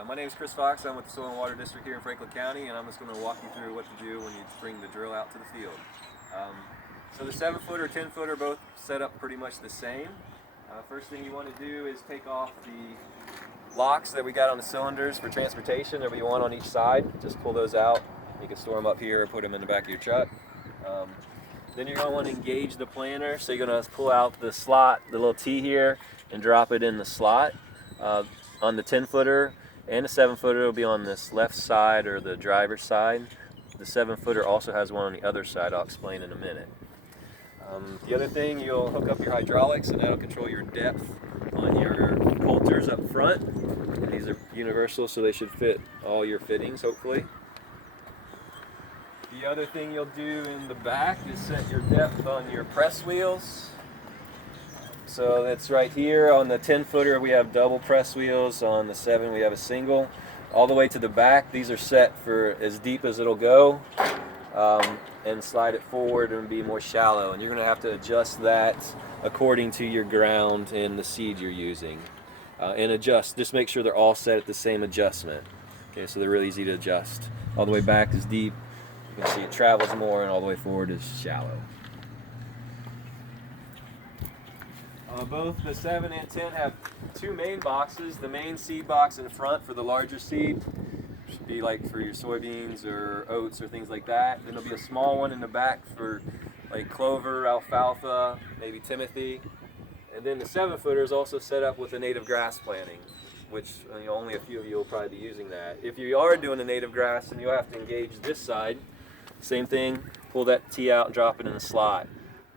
My name is Chris Fox. I'm with the Soil and Water District here in Franklin County, and I'm just going to walk you through what to do when you bring the drill out to the field. So the 7-footer, 10-footer, both set up pretty much the same. First thing you want to do is take off the locks that we got on the cylinders for transportation. There'll be one on each side. Just pull those out. You can store them up here or put them in the back of your truck. Then you're going to want to engage the planter. So you're going to pull out the slot, the little T here, and drop it in the slot. On the 10-footer and the 7-footer will be on this left side or the driver's side. The 7-footer also has one on the other side. I'll explain in a minute. The other thing, you'll hook up your hydraulics, and that'll control your depth on your coulters up front. And these are universal, so they should fit all your fittings, hopefully. The other thing you'll do in the back is set your depth on your press wheels. So that's right here. On the 10-footer we have double press wheels. On the 7 we have a single. All the way to the back, these are set for as deep as it'll go, and slide it forward and be more shallow. And you're going to have to adjust that according to your ground and the seed you're using. And adjust, just make sure they're all set at the same adjustment. Okay, so they're really easy to adjust. All the way back is deep. You can see it travels more, and all the way forward is shallow. Both the 7 and 10 have two main boxes. The main seed box in front for the larger seed, should be like for your soybeans or oats or things like that. Then there'll be a small one in the back for like clover, alfalfa, maybe timothy. And then the 7-footer is also set up with a native grass planting, which only a few of you will probably be using that. If you are doing the native grass, then you'll have to engage this side. Same thing, pull that T out and drop it in the slot.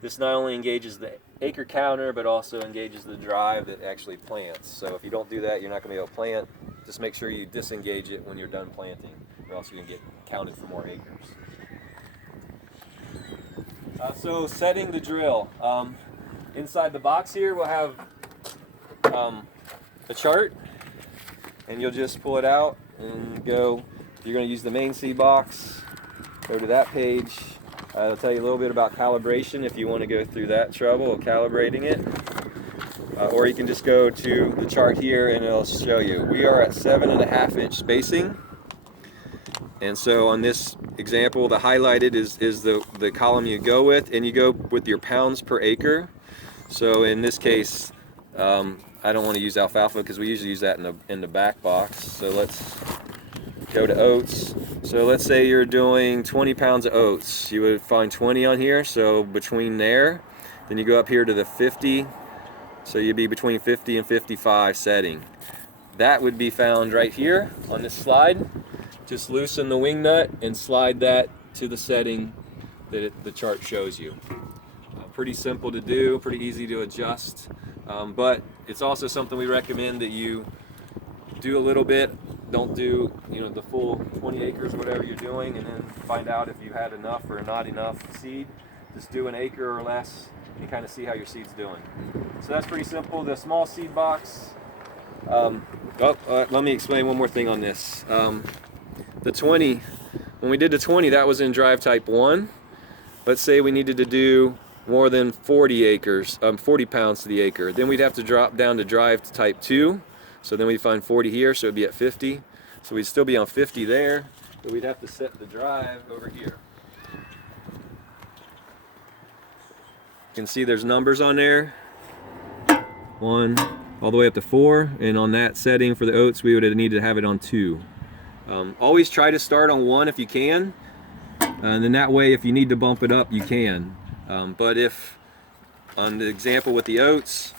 This not only engages the acre counter, but also engages the drive that actually plants. So if you don't do that, you're not going to be able to plant. Just make sure you disengage it when you're done planting, or else you're going to get counted for more acres. So setting the drill. Inside the box here we'll have a chart, and you'll just pull it out and go. You're going to use the main seed box. Go to that page. I'll tell you a little bit about calibration if you want to go through that trouble of calibrating it. Or you can just go to the chart here and it'll show you. We are at 7.5-inch spacing. And so on this example, the highlighted is the column you go with, and you go with your pounds per acre. So in this case, I don't want to use alfalfa because we usually use that in the back box. So let's go to oats. So let's say you're doing 20 pounds of oats. You would find 20 on here, so between there. Then you go up here to the 50. So you'd be between 50 and 55 setting. That would be found right here on this slide. Just loosen the wing nut and slide that to the setting that the chart shows you. Pretty simple to do, pretty easy to adjust. But it's also something we recommend that you do a little bit. Don't do the full 20 acres or whatever you're doing and then find out if you had enough or not enough seed. Just do an acre or less and kind of see how your seed's doing. So that's pretty simple. The small seed box, let me explain one more thing on this. The 20, when we did the 20, that was in drive type 1. Let's say we needed to do more than 40 pounds to the acre. Then we'd have to drop down to drive type 2. So then we find 40 here, so it'd be at 50. So we'd still be on 50 there, but we'd have to set the drive over here. You can see there's numbers on there. 1, all the way up to 4, and on that setting for the oats, we would have needed to have it on 2. Always try to start on 1 if you can, and then that way if you need to bump it up, you can. But if, on the example with the oats,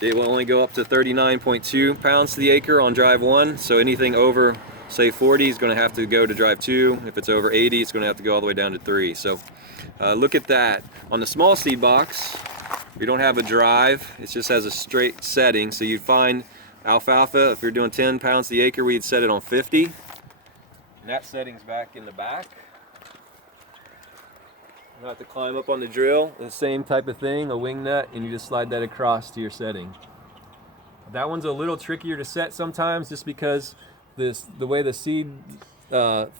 it will only go up to 39.2 pounds to the acre on drive 1, so anything over, say 40 is going to have to go to drive 2. If it's over 80, it's going to have to go all the way down to 3. So look at that. On the small seed box, we don't have a drive, it just has a straight setting. So you'd find alfalfa, if you're doing 10 pounds to the acre, we'd set it on 50. And that setting's back in the back. You have to climb up on the drill, the same type of thing, a wing nut, and you just slide that across to your setting. That one's a little trickier to set sometimes just because the way the seed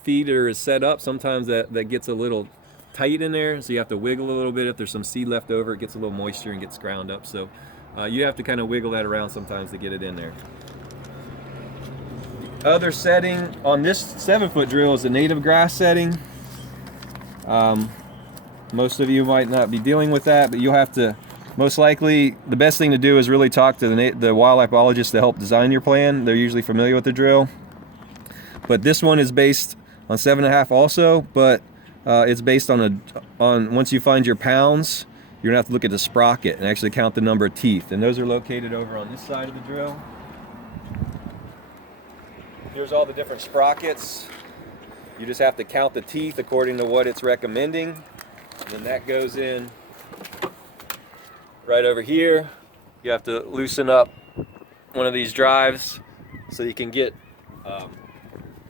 feeder is set up, sometimes that gets a little tight in there, so you have to wiggle a little bit. If there's some seed left over, it gets a little moisture and gets ground up. So you have to kind of wiggle that around sometimes to get it in there. other setting on this 7-foot drill is the native grass setting. Most of you might not be dealing with that, but you'll have to, most likely, the best thing to do is really talk to the wildlife biologist to help design your plan. They're usually familiar with the drill. But this one is based on 7.5 also, but it's based on once you find your pounds, you're gonna have to look at the sprocket and actually count the number of teeth. And those are located over on this side of the drill. Here's all the different sprockets. You just have to count the teeth according to what it's recommending. And then that goes in right over here. You have to loosen up one of these drives so you can get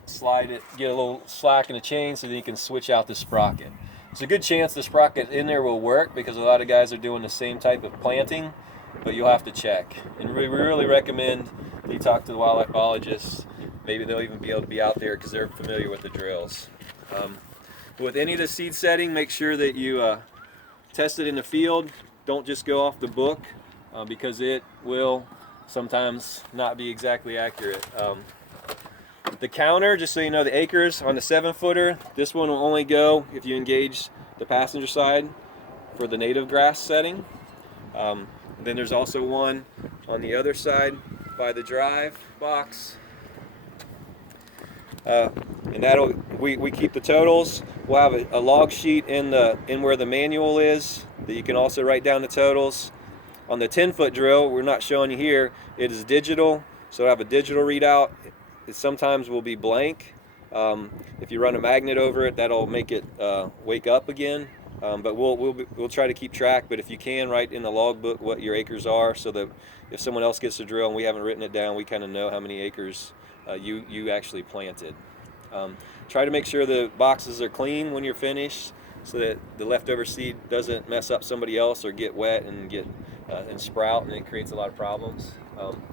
slide it, get a little slack in the chain so that you can switch out the sprocket. It's a good chance the sprocket in there will work because a lot of guys are doing the same type of planting, but you'll have to check. And we really recommend that you talk to the wildlife biologists. Maybe they'll even be able to be out there because they're familiar with the drills. With any of the seed setting, make sure that you test it in the field. Don't just go off the book because it will sometimes not be exactly accurate. The counter, just so you know, the acres on the 7-footer, this one will only go if you engage the passenger side for the native grass setting. Then there's also one on the other side by the drive box. And we keep the totals. We'll have a log sheet in where the manual is that you can also write down the totals. On the 10-foot drill, we're not showing you here, it is digital, so I have a digital readout. It sometimes will be blank. If you run a magnet over it, that'll make it wake up again. But we'll try to keep track. But if you can, write in the logbook what your acres are, so that if someone else gets the drill and we haven't written it down, we kind of know how many acres you actually planted. Try to make sure the boxes are clean when you're finished, so that the leftover seed doesn't mess up somebody else or get wet and and sprout, and it creates a lot of problems.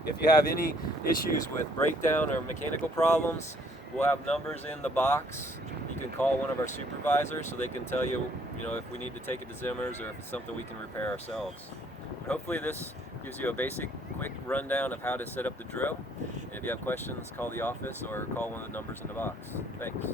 If you have any issues with breakdown or mechanical problems, we'll have numbers in the box. You can call one of our supervisors so they can tell you, if we need to take it to Zimmer's or if it's something we can repair ourselves. But hopefully this gives you a basic, quick rundown of how to set up the drill. And if you have questions, call the office or call one of the numbers in the box. Thanks.